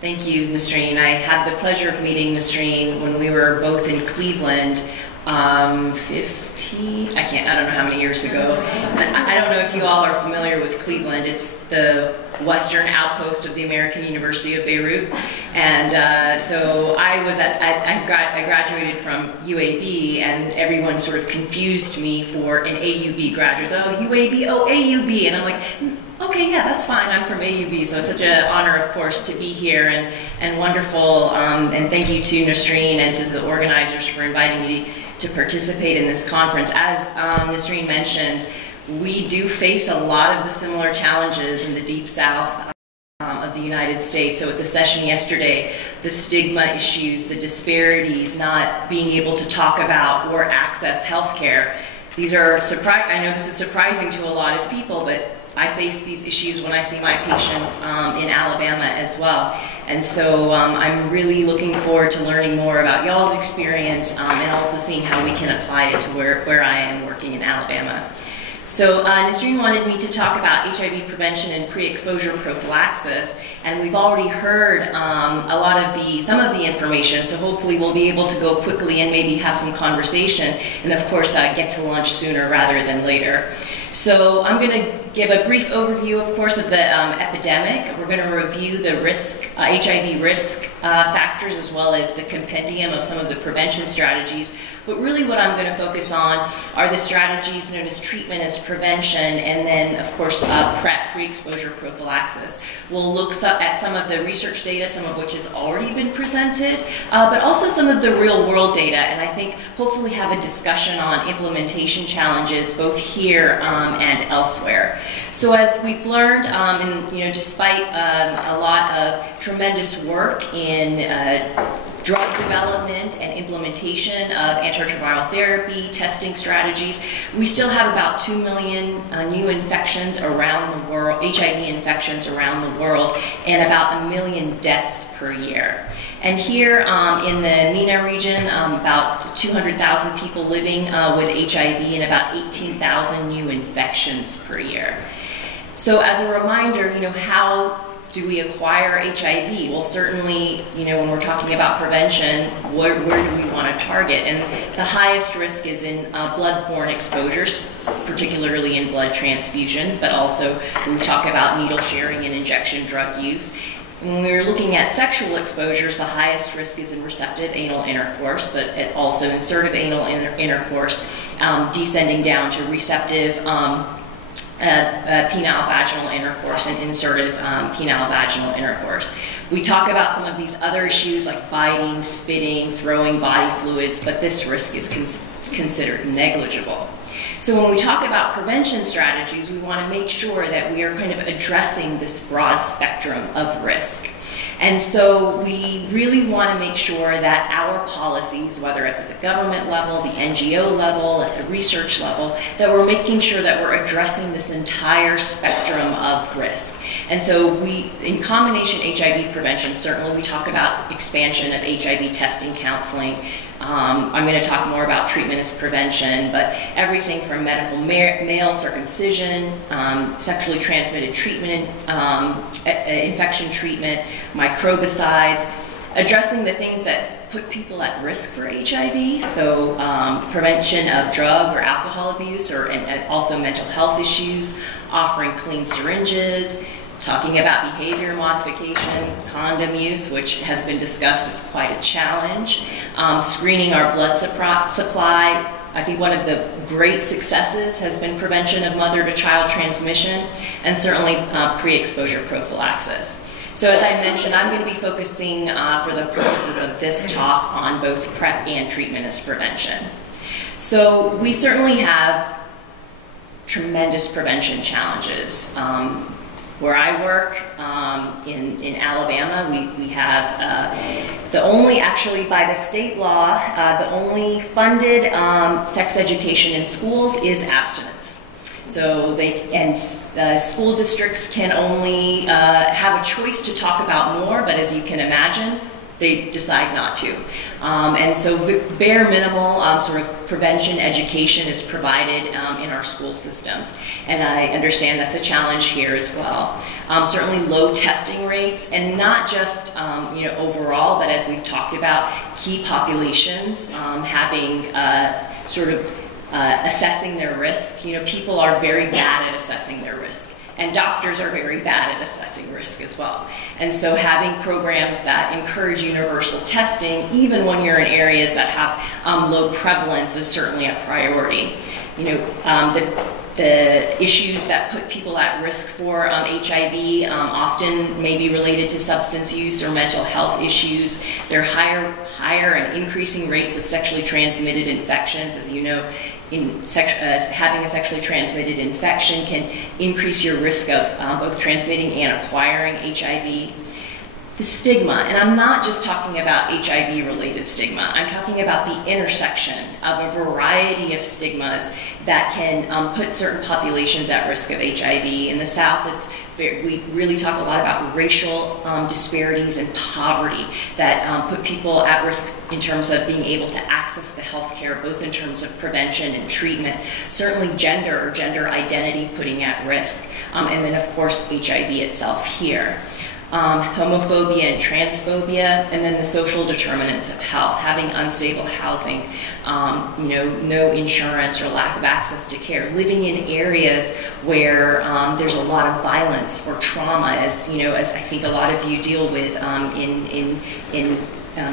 Thank you, Nasreen. I had the pleasure of meeting Nasreen when we were both in Cleveland, I don't know how many years ago. I don't know if you all are familiar with Cleveland. It's the western outpost of the American University of Beirut. And so I graduated from UAB, and everyone sort of confused me for an AUB graduate. Oh, UAB, oh, AUB. And I'm like, okay, yeah, that's fine. I'm from AUB, so it's such an honor, of course, to be here and wonderful. And thank you to Nasreen and to the organizers for inviting me to participate in this conference. As Nasreen mentioned, we do face a lot of the similar challenges in the Deep South of the United States. So at the session yesterday, the stigma issues, the disparities, not being able to talk about or access health care. These are I know this is surprising to a lot of people, but I face these issues when I see my patients in Alabama as well. And so I'm really looking forward to learning more about y'all's experience and also seeing how we can apply it to where I am working in Alabama. So Nasreen wanted me to talk about HIV prevention and pre-exposure prophylaxis, and we've already heard some of the information, so hopefully we'll be able to go quickly and maybe have some conversation, and of course get to lunch sooner rather than later. So I'm going to give a brief overview, of course, of the epidemic. We're going to review the HIV risk factors, as well as the compendium of some of the prevention strategies. But really what I'm going to focus on are the strategies known as treatment as prevention, and then, of course, PrEP, pre-exposure prophylaxis. We'll look at some of the research data, some of which has already been presented, but also some of the real-world data, and I think hopefully have a discussion on implementation challenges both here and elsewhere. So as we've learned, despite a lot of tremendous work in drug development and implementation of antiretroviral therapy, testing strategies, we still have about 2 million new infections around the world, HIV infections around the world, and about 1 million deaths per year. And here in the MENA region, about 200,000 people living with HIV and about 18,000 new infections per year. So as a reminder, how do we acquire HIV? Well, certainly, when we're talking about prevention, where do we want to target? And the highest risk is in blood-borne exposures, particularly in blood transfusions, but also when we talk about needle sharing and injection drug use. When we're looking at sexual exposures, the highest risk is in receptive anal intercourse, but also insertive anal intercourse, descending down to receptive penile-vaginal intercourse and insertive penile-vaginal intercourse. We talk about some of these other issues like biting, spitting, throwing body fluids, but this risk is considered negligible. So when we talk about prevention strategies, we want to make sure that we are kind of addressing this broad spectrum of risk. And so we really want to make sure that our policies, whether it's at the government level, the NGO level, at the research level, that we're making sure that we're addressing this entire spectrum of risk. And so in combination HIV prevention, certainly we talk about expansion of HIV testing, counseling. I'm going to talk more about treatment as prevention, but everything from medical male circumcision, sexually transmitted treatment, infection treatment, microbicides, addressing the things that put people at risk for HIV, so prevention of drug or alcohol abuse, and also mental health issues, offering clean syringes, talking about behavior modification, condom use, which has been discussed as quite a challenge, screening our blood supply. I think one of the great successes has been prevention of mother-to-child transmission, and certainly pre-exposure prophylaxis. So as I mentioned, I'm going to be focusing for the purposes of this talk on both PrEP and treatment as prevention. So we certainly have tremendous prevention challenges. Where I work in Alabama, we have the only, actually by the state law, the only funded sex education in schools is abstinence. So school districts can only have a choice to talk about more, but as you can imagine, they decide not to. And so bare minimal sort of prevention education is provided in our school systems. And I understand that's a challenge here as well. Certainly low testing rates, and not just overall, but as we've talked about, key populations having sort of assessing their risk. People are very bad at assessing their risk. And doctors are very bad at assessing risk as well. And so having programs that encourage universal testing, even when you're in areas that have low prevalence, is certainly a priority. The issues that put people at risk for HIV often may be related to substance use or mental health issues. There are higher and increasing rates of sexually transmitted infections. As you know, having a sexually transmitted infection can increase your risk of both transmitting and acquiring HIV. The stigma, and I'm not just talking about HIV-related stigma, I'm talking about the intersection of a variety of stigmas that can put certain populations at risk of HIV. In the South, we really talk a lot about racial disparities and poverty that put people at risk in terms of being able to access the health care, both in terms of prevention and treatment. Certainly gender or gender identity putting at risk, and then of course HIV itself here. Homophobia and transphobia, and then the social determinants of health, having unstable housing, no insurance or lack of access to care, living in areas where there's a lot of violence or trauma, as I think a lot of you deal with in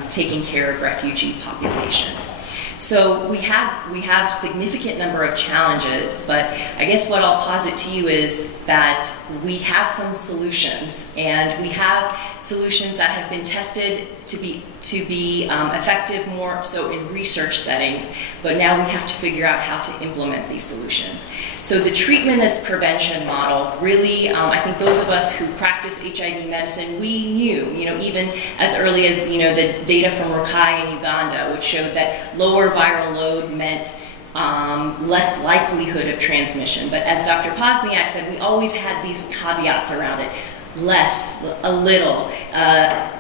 taking care of refugee populations. So we have significant number of challenges, but I guess what I'll posit to you is that we have some solutions, and we have solutions that have been tested to be effective more so in research settings, but now we have to figure out how to implement these solutions. So the treatment as prevention model, really, I think those of us who practice HIV medicine, we knew, even as early as, the data from Rakai in Uganda, which showed that lower viral load meant less likelihood of transmission. But as Dr. Posniak said, we always had these caveats around it. Less, a little,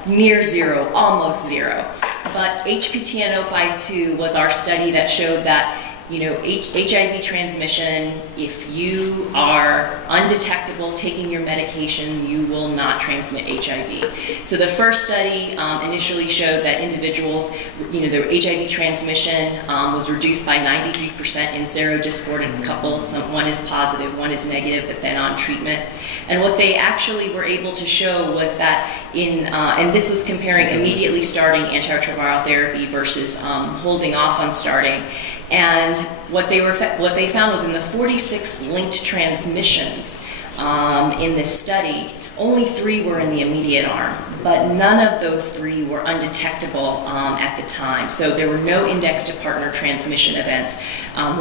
near zero, almost zero. But HPTN-052 was our study that showed that HIV transmission, if you are undetectable taking your medication, you will not transmit HIV. So the first study initially showed that individuals, their HIV transmission was reduced by 93% in serodiscordant couples. One is positive, one is negative, but then on treatment. And what they actually were able to show was that and this was comparing immediately starting antiretroviral therapy versus holding off on starting. And what they found was in the 46 linked transmissions in this study, only 3 were in the immediate arm, but none of those 3 were undetectable at the time. So there were no index to partner transmission events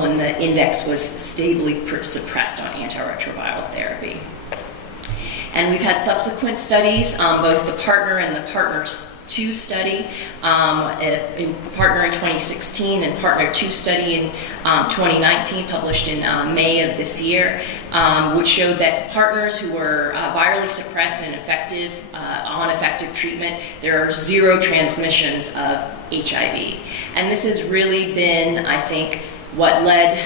when the index was stably suppressed on antiretroviral therapy. And we've had subsequent studies, both the partner and the Partner 2 study, Partner in 2016 and Partner 2 study in 2019, published in May of this year, which showed that partners who were virally suppressed and on effective treatment, there are 0 transmissions of HIV. And this has really been, I think, what led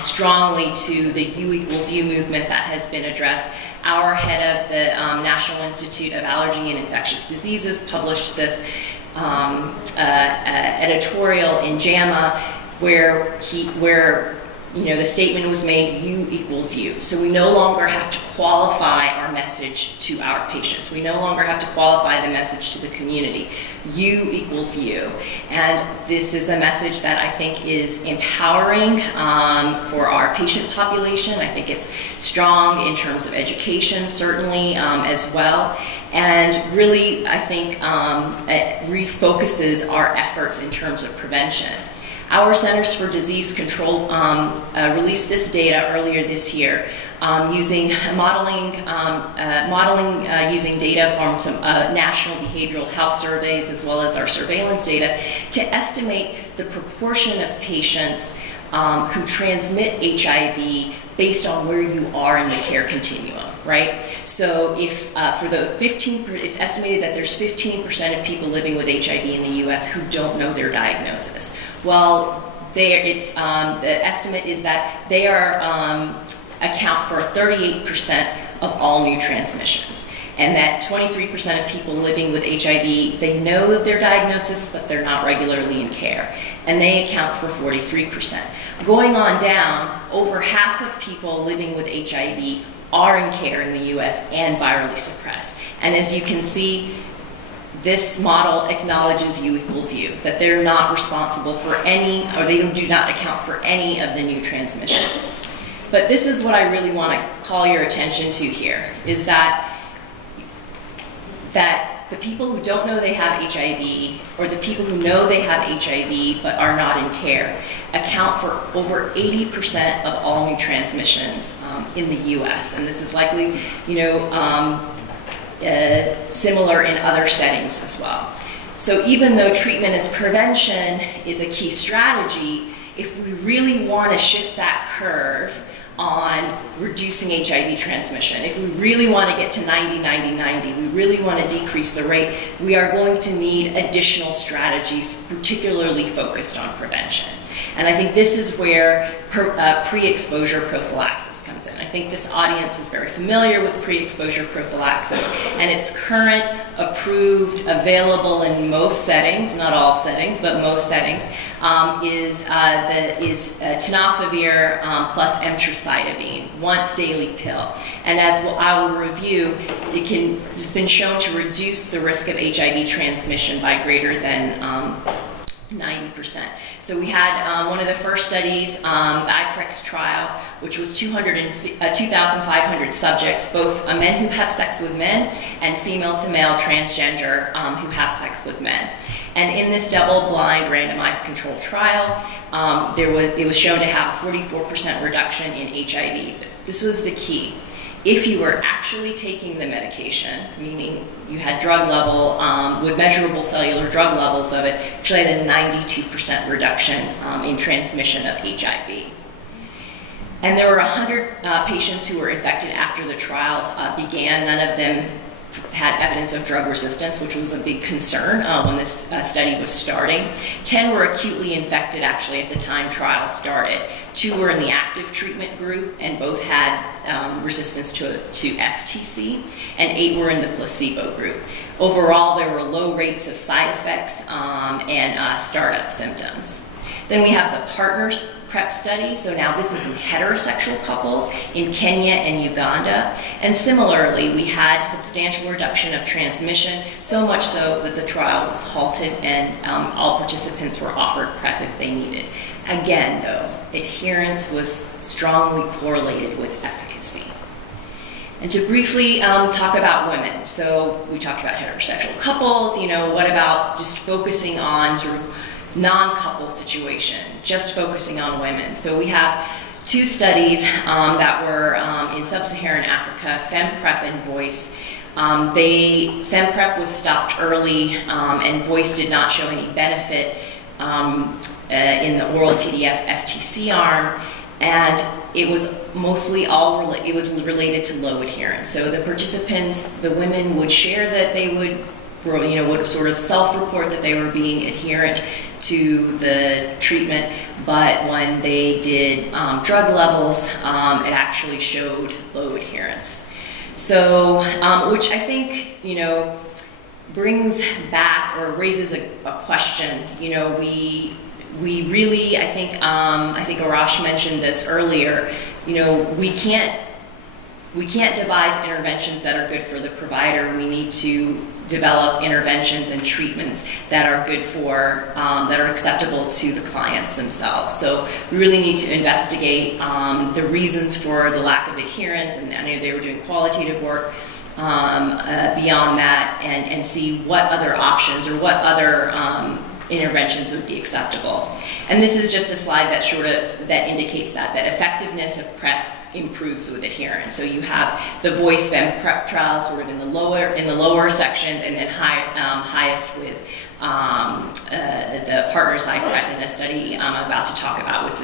strongly to the U=U movement that has been addressed. Our head of the National Institute of Allergy and Infectious Diseases published this editorial in JAMA where the statement was made, U=U. So we no longer have to qualify our message to our patients. We no longer have to qualify the message to the community. U=U. And this is a message that I think is empowering for our patient population. I think it's strong in terms of education, certainly, as well. And really, I think it refocuses our efforts in terms of prevention. Our Centers for Disease Control released this data earlier this year using using data from some national behavioral health surveys as well as our surveillance data to estimate the proportion of patients who transmit HIV based on where you are in the care continuum. right? So if for the 15, it's estimated that there's 15% of people living with HIV in the U.S. who don't know their diagnosis. Well, the estimate is that they account for 38% of all new transmissions. And that 23% of people living with HIV, they know their diagnosis, but they're not regularly in care. And they account for 43%. Going on down, over half of people living with HIV are in care in the US and virally suppressed. And as you can see, this model acknowledges U equals U, that they're not responsible for any, or they do not account for any of the new transmissions. But this is what I really want to call your attention to here, is that the people who don't know they have HIV, or the people who know they have HIV but are not in care, account for over 80% of all new transmissions in the US. And this is likely, similar in other settings as well. So even though treatment as prevention is a key strategy, if we really want to shift that curve on reducing HIV transmission, if we really want to get to 90-90-90, we really want to decrease the rate, we are going to need additional strategies, particularly focused on prevention. And I think this is where pre-exposure prophylaxis comes in. I think this audience is very familiar with pre-exposure prophylaxis, and it's current, approved, available in most settings, not all settings, but most settings, is tenofovir plus emtricitabine, once daily pill. And as I will review, it's been shown to reduce the risk of HIV transmission by greater than 90%. So we had one of the first studies, the IPREX trial, which was 2,500 subjects, both men who have sex with men and female to male transgender who have sex with men. And in this double-blind randomized controlled trial, it was shown to have 44% reduction in HIV. This was the key. If you were actually taking the medication, meaning you had drug level, with measurable cellular drug levels of it, actually had a 92% reduction in transmission of HIV. And there were 100 patients who were infected after the trial began. None of them had evidence of drug resistance, which was a big concern when this study was starting. 10 were acutely infected actually at the time trial started. 2 were in the active treatment group and both had resistance to FTC, and 8 were in the placebo group. Overall, there were low rates of side effects and startup symptoms. Then we have the Partners PrEP study. So now this is in heterosexual couples in Kenya and Uganda. And similarly, we had substantial reduction of transmission, so much so that the trial was halted and all participants were offered PrEP if they needed. Again, though, adherence was strongly correlated with efficacy. And to briefly talk about women. So we talked about heterosexual couples, what about just focusing on sort of non-couple situation, just focusing on women. So we have 2 studies that were in sub-Saharan Africa, FemPrep and Voice. FemPrep was stopped early and Voice did not show any benefit in the oral TDF FTC arm, and it was mostly it was related to low adherence. So the participants, the women would share that they would sort of self-report that they were being adherent to the treatment, but when they did drug levels, it actually showed low adherence. So, which I think, brings back or raises a question. We really, I think Arash mentioned this earlier, we can't devise interventions that are good for the provider. We need to develop interventions and treatments that are good for, that are acceptable to the clients themselves. So we really need to investigate the reasons for the lack of adherence, and I know they were doing qualitative work beyond that, and see what other options or what other interventions would be acceptable. And this is just a slide that indicates that effectiveness of PrEP improves with adherence. So you have the Voice FemPrep trial sort of in the lower section, and then highest with the partners I PrEP in a study I'm about to talk about was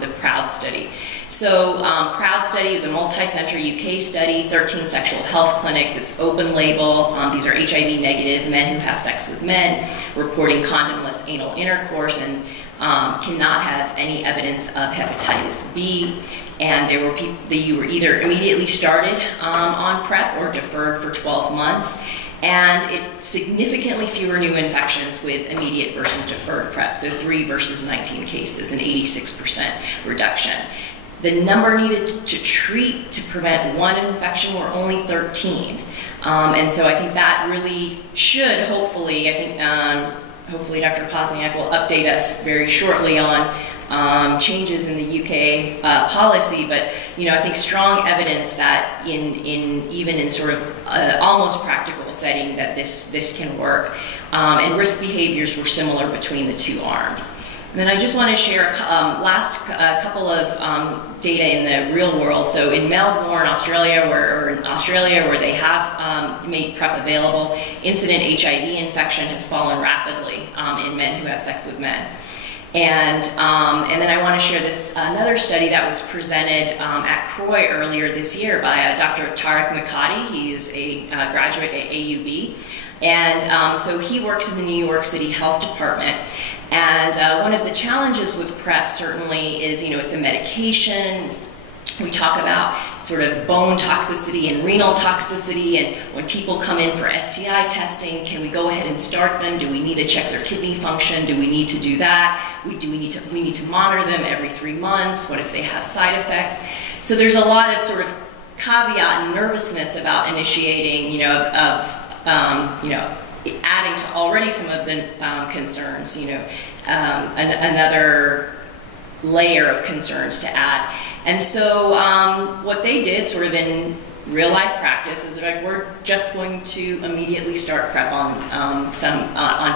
the PROUD study. So PROUD study is a multi-center UK study, 13 sexual health clinics. It's open label. These are HIV negative men who have sex with men, reporting condomless anal intercourse, and cannot have any evidence of hepatitis B. And there were people that you were either immediately started on PrEP or deferred for 12 months. And it significantly fewer new infections with immediate versus deferred PrEP, so 3 versus 19 cases, an 86% reduction. The number needed to treat to prevent one infection were only 13. And so I think that really should, hopefully, hopefully Dr. Pozniak will update us very shortly on changes in the UK policy, but I think strong evidence that even in sort of almost practical setting that this can work, and risk behaviors were similar between the two arms. And then I just want to share a couple of data in the real world. So in Melbourne, Australia, where they have made PrEP available, incident HIV infection has fallen rapidly in men who have sex with men. And then I want to share another study that was presented at CROI earlier this year by Dr. Tariq Makati. He is a graduate at AUB. And so he works in the New York City Health Department. And one of the challenges with PrEP certainly is, it's a medication. We talk about sort of bone toxicity and renal toxicity, and when people come in for STI testing, can we go ahead and start them? Do we need to check their kidney function? Do we need to do that? We need to monitor them every 3 months. What if they have side effects? So there's a lot of sort of caveat and nervousness about initiating, adding to already some of the concerns, another layer of concerns to add. And so what they did sort of in real life practice is like, we're just going to immediately start PrEP on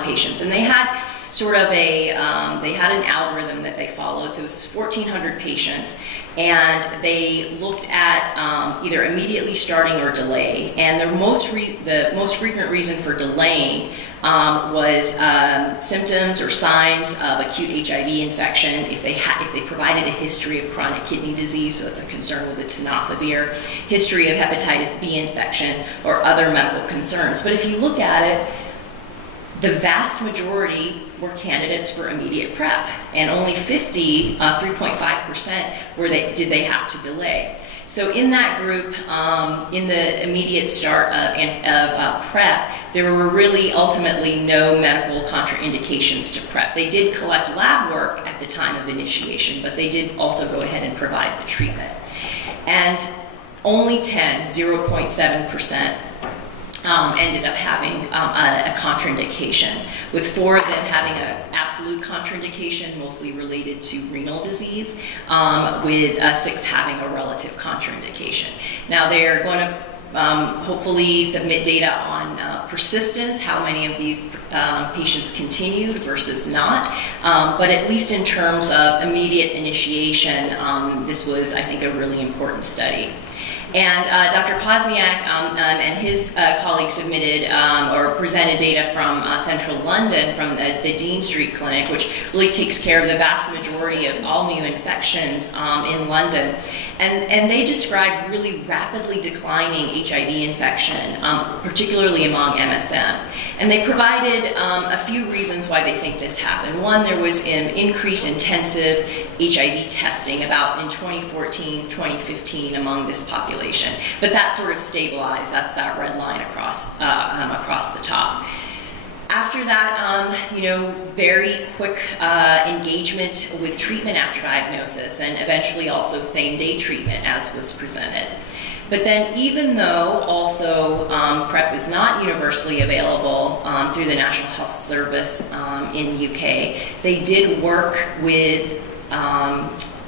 patients. And they had sort of they had an algorithm that they followed. So it was 1,400 patients, and they looked at either immediately starting or delay. And the most frequent reason for delaying was symptoms or signs of acute HIV infection. If they provided a history of chronic kidney disease, so that's a concern with the tenofovir, history of hepatitis B infection, or other medical concerns. But if you look at it, the vast majority were candidates for immediate PrEP, and only 3.5% did they have to delay. So in that group, in the immediate start of PrEP, there were really ultimately no medical contraindications to PrEP. They did collect lab work at the time of initiation, but they did also go ahead and provide the treatment. And only 0.7%, ended up having a contraindication, with 4 of them having an absolute contraindication, mostly related to renal disease, with 6 having a relative contraindication. Now they're going to hopefully submit data on persistence, how many of these patients continued versus not, but at least in terms of immediate initiation, this was, I think, a really important study. And Dr. Pozniak and his colleagues submitted or presented data from Central London from the Dean Street Clinic, which really takes care of the vast majority of all new infections in London. And they described really rapidly declining HIV infection, particularly among MSM. And they provided a few reasons why they think this happened. One, there was an increased intensive HIV testing about in 2014, 2015 among this population. But that sort of stabilized. That's that red line across the top. After that, very quick engagement with treatment after diagnosis, and eventually also same-day treatment as was presented. But then even though also PrEP is not universally available through the National Health Service in UK, they did work with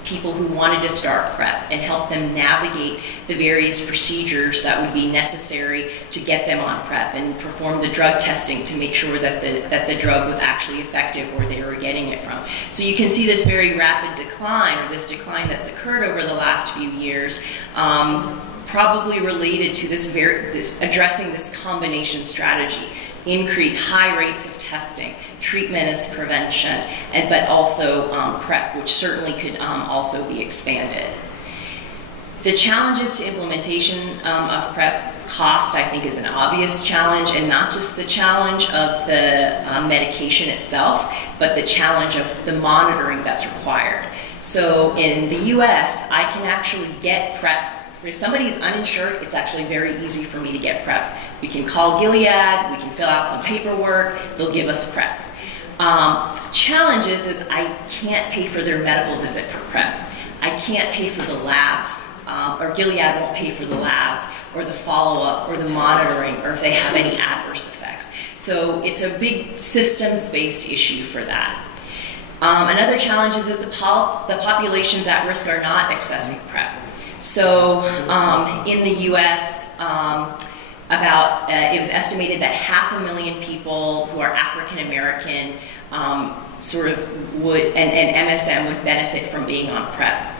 people who wanted to start PrEP and help them navigate the various procedures that would be necessary to get them on PrEP, and perform the drug testing to make sure that the drug was actually effective where they were getting it from. So you can see this very rapid decline, or this decline that's occurred over the last few years, probably related to this addressing this combination strategy. high rates of testing, treatment as prevention, but also PrEP, which certainly could also be expanded. The challenges to implementation of PrEP, cost, I think, is an obvious challenge, and not just the challenge of the medication itself, but the challenge of the monitoring that's required. So in the US, I can actually get PrEP. If somebody's uninsured, it's actually very easy for me to get PrEP. We can call Gilead, we can fill out some paperwork, they'll give us PrEP. Challenge is I can't pay for their medical visit for PrEP. I can't pay for the labs, or Gilead won't pay for the labs, or the follow-up, or the monitoring, or if they have any adverse effects. So it's a big systems-based issue for that. Another challenge is that the populations at risk are not accessing PrEP. So in the US, it was estimated that 500,000 people who are African American and MSM would benefit from being on PrEP.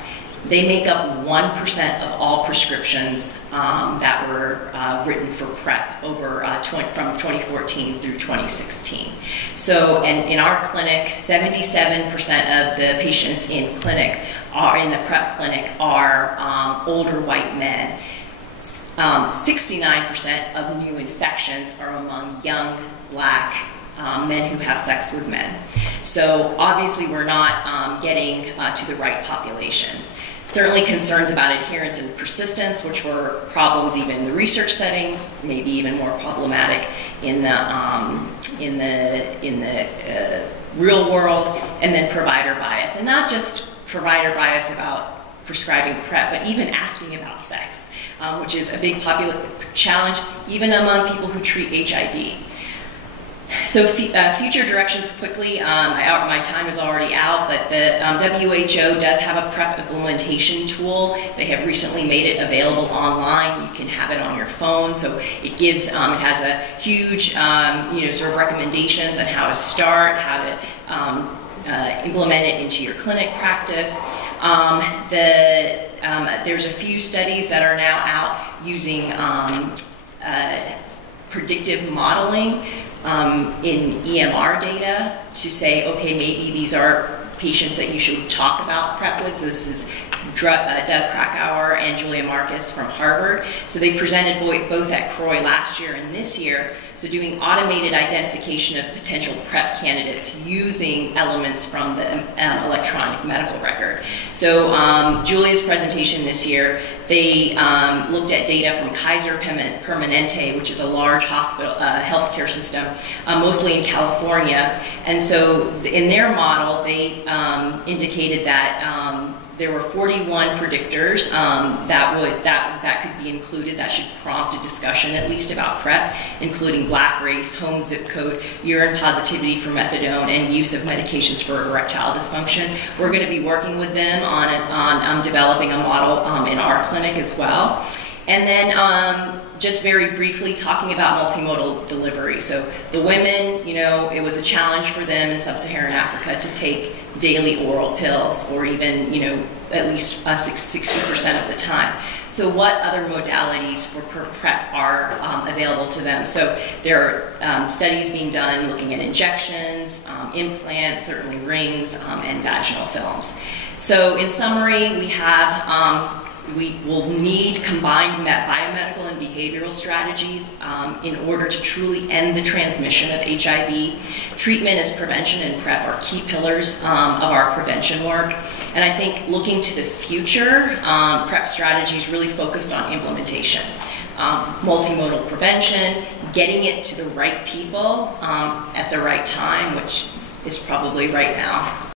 They make up 1% of all prescriptions that were written for PrEP from 2014 through 2016. So, and in our clinic, 77% of the patients in the PrEP clinic are older white men. 69% of new infections are among young black men who have sex with men. So obviously we're not getting to the right populations. Certainly concerns about adherence and persistence, which were problems even in the research settings, maybe even more problematic in the real world, and then provider bias. And not just provider bias about prescribing PrEP, but even asking about sex, which is a big popular challenge even among people who treat HIV. So future directions quickly, my time is already out, but the WHO does have a PrEP implementation tool. They have recently made it available online. You can have it on your phone, so it gives, it has a huge, sort of recommendations on how to start, how to implement it into your clinic practice. There's a few studies that are now out using predictive modeling in EMR data to say, okay, maybe these are patients that you should talk about PrEP with. So this is Deb Krakauer and Julia Marcus from Harvard. So they presented both at CROI last year and this year, so doing automated identification of potential PrEP candidates using elements from the electronic medical record. So Julia's presentation this year, they looked at data from Kaiser Permanente, which is a large hospital healthcare system, mostly in California. And so in their model, they indicated that there were 41 predictors that could be included, that should prompt a discussion at least about PrEP, including black race, home zip code, urine positivity for methadone, and use of medications for erectile dysfunction. We're going to be working with them on developing a model in our clinic as well. And then just very briefly talking about multimodal delivery. So the women, it was a challenge for them in sub-Saharan Africa to take daily oral pills, or even, at least 60% of the time. So what other modalities for PrEP are available to them? So there are studies being done looking at injections, implants, certainly rings, and vaginal films. So in summary, we will need combined biomedical and behavioral strategies in order to truly end the transmission of HIV. Treatment as prevention and PrEP are key pillars of our prevention work. And I think looking to the future, PrEP strategies really focused on implementation. Multimodal prevention, getting it to the right people at the right time, which is probably right now.